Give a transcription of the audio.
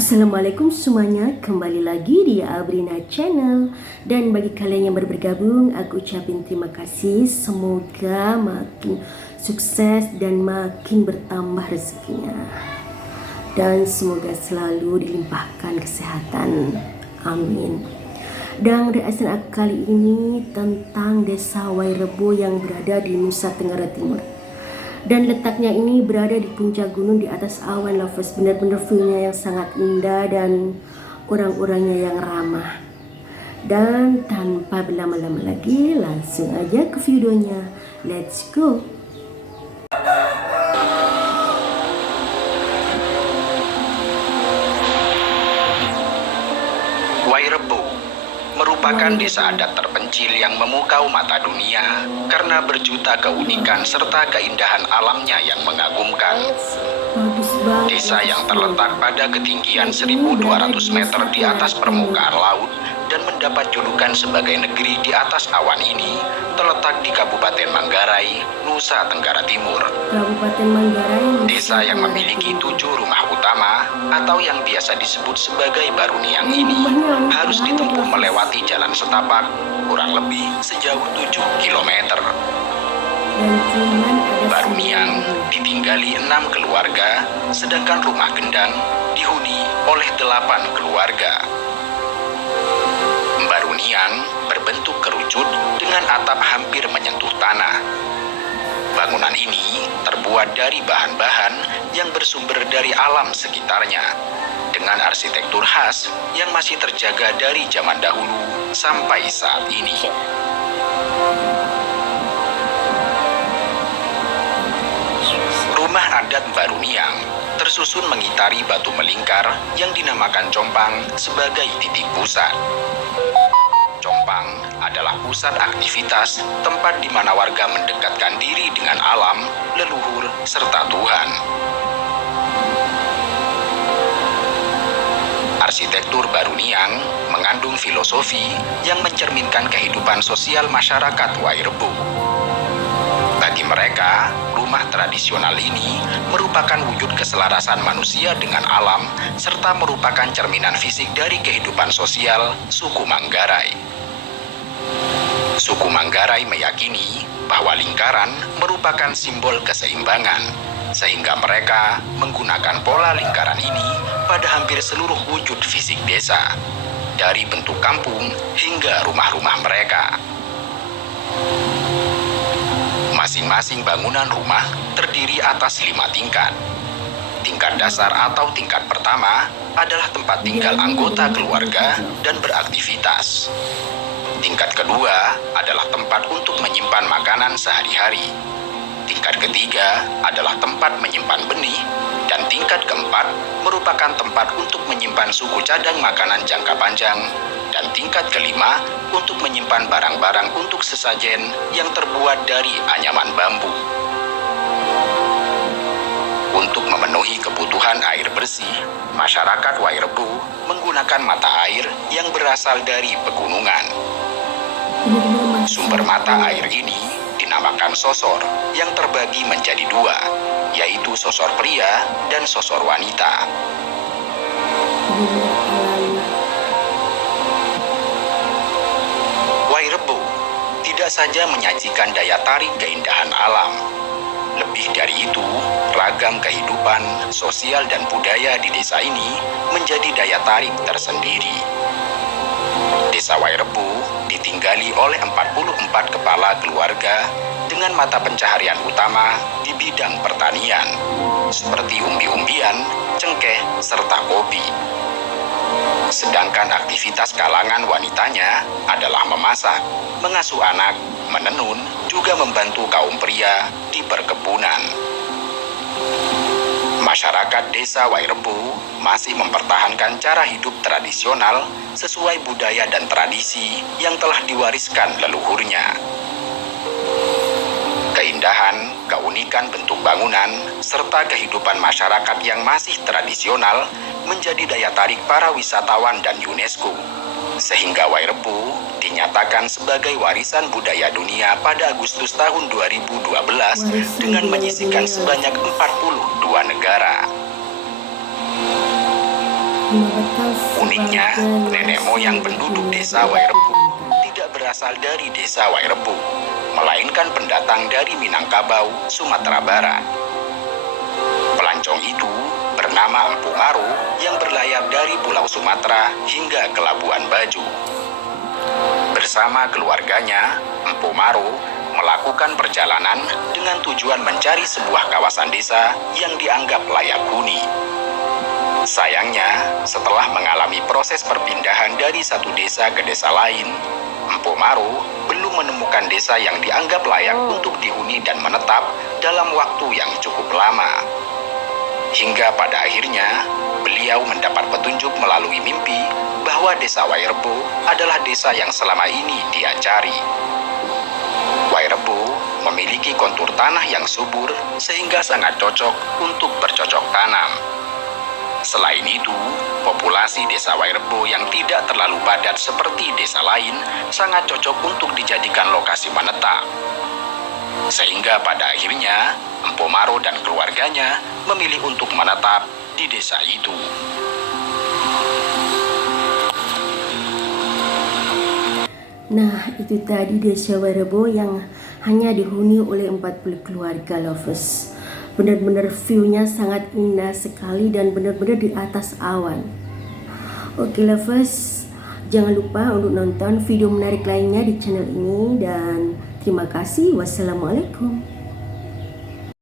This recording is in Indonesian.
Assalamualaikum semuanya, kembali lagi di Abrina Channel. Dan bagi kalian yang baru bergabung, aku ucapin terima kasih. Semoga makin sukses dan makin bertambah rezekinya, dan semoga selalu dilimpahkan kesehatan, amin. Dan reaksi aku kali ini tentang Desa Wairebo yang berada di Nusa Tenggara Timur. Dan letaknya ini berada di puncak gunung di atas awan lovers. Benar-benar view-nya yang sangat indah dan orang-orangnya yang ramah. Dan tanpa berlama-lama lagi, langsung aja ke videonya. Let's go. Wairebo merupakan desa adat terpencil yang memukau mata dunia karena berjuta keunikan serta keindahan alamnya yang mengagumkan. Desa yang terletak pada ketinggian 1.200 meter di atas permukaan laut dan mendapat julukan sebagai negeri di atas awan ini terletak di Kabupaten Manggarai, Nusa Tenggara Timur. Kabupaten Manggarai, desa yang memiliki 7 rumah utama atau yang biasa disebut sebagai Baruniang ini harus ditempuh melewati jalan setapak kurang lebih sejauh 7 kilometer. Baruniang ditinggali 6 keluarga, sedangkan rumah Gendang dihuni oleh 8 keluarga. Baruniang berbentuk kerucut dengan atap hampir menyentuh tanah. Bangunan ini terbuat dari bahan-bahan yang bersumber dari alam sekitarnya, dengan arsitektur khas yang masih terjaga dari zaman dahulu sampai saat ini. Rumah adat Baruniang tersusun mengitari batu melingkar yang dinamakan compang sebagai titik pusat. Compang adalah pusat aktivitas, tempat di mana warga mendekatkan diri dengan alam, leluhur, serta Tuhan. Arsitektur Baruniang mengandung filosofi yang mencerminkan kehidupan sosial masyarakat Wairebo. Bagi mereka, rumah tradisional ini merupakan wujud keselarasan manusia dengan alam, serta merupakan cerminan fisik dari kehidupan sosial suku Manggarai. Suku Manggarai meyakini bahwa lingkaran merupakan simbol keseimbangan, sehingga mereka menggunakan pola lingkaran ini pada hampir seluruh wujud fisik desa, dari bentuk kampung hingga rumah-rumah mereka. Masing-masing bangunan rumah terdiri atas 5 tingkat. Tingkat dasar atau tingkat pertama adalah tempat tinggal anggota keluarga dan beraktivitas. Tingkat kedua adalah tempat untuk menyimpan makanan sehari-hari. Tingkat ketiga adalah tempat menyimpan benih, dan tingkat keempat merupakan tempat untuk menyimpan suku cadang makanan jangka panjang, dan tingkat kelima untuk menyimpan barang-barang untuk sesajen yang terbuat dari anyaman bambu. Untuk memenuhi kebutuhan air bersih, masyarakat Wairebo menggunakan mata air yang berasal dari pegunungan. Sumber mata air ini dinamakan sosor yang terbagi menjadi 2, yaitu sosor pria dan sosor wanita. Wairebo tidak saja menyajikan daya tarik keindahan alam. Lebih dari itu, ragam kehidupan, sosial, dan budaya di desa ini menjadi daya tarik tersendiri. Desa Wairebo ditinggali oleh 44 kepala keluarga dengan mata pencaharian utama di bidang pertanian, seperti umbi-umbian, cengkeh, serta kopi. Sedangkan aktivitas kalangan wanitanya adalah memasak, mengasuh anak, menenun, juga membantu kaum pria di perkebunan. Masyarakat desa Wairebo masih mempertahankan cara hidup tradisional sesuai budaya dan tradisi yang telah diwariskan leluhurnya. Keindahan, keunikan bentuk bangunan, serta kehidupan masyarakat yang masih tradisional menjadi daya tarik para wisatawan dan UNESCO, sehingga Wairebo dinyatakan sebagai warisan budaya dunia pada Agustus tahun 2012 dengan menyisikan sebanyak 42 negara. dinobatkan Uniknya, sebagai nenek moyang penduduk desa Wairebo tidak berasal dari desa Wairebo, melainkan pendatang dari Minangkabau, Sumatera Barat. Pelancong itu bernama Empu Maru yang berlayar dari Pulau Sumatera hingga ke Labuan Bajo. Bersama keluarganya, Empu Maru melakukan perjalanan dengan tujuan mencari sebuah kawasan desa yang dianggap layak huni. Sayangnya, setelah mengalami proses perpindahan dari satu desa ke desa lain, Empu Maru belum menemukan desa yang dianggap layak untuk dihuni dan menetap dalam waktu yang cukup lama. Hingga pada akhirnya, beliau mendapat petunjuk melalui mimpi bahwa desa Wairebo adalah desa yang selama ini dia cari. Wairebo memiliki kontur tanah yang subur sehingga sangat cocok untuk bercocok tanam. Selain itu, populasi desa Wairebo yang tidak terlalu padat seperti desa lain sangat cocok untuk dijadikan lokasi menetap. Sehingga pada akhirnya, Empu Maru dan keluarganya memilih untuk menetap di desa itu. Nah, itu tadi desa Wairebo yang hanya dihuni oleh 40 keluarga lovers. Benar-benar view-nya sangat indah sekali dan benar-benar di atas awan. Oke lovers, jangan lupa untuk nonton video menarik lainnya di channel ini dan terima kasih. Wassalamualaikum.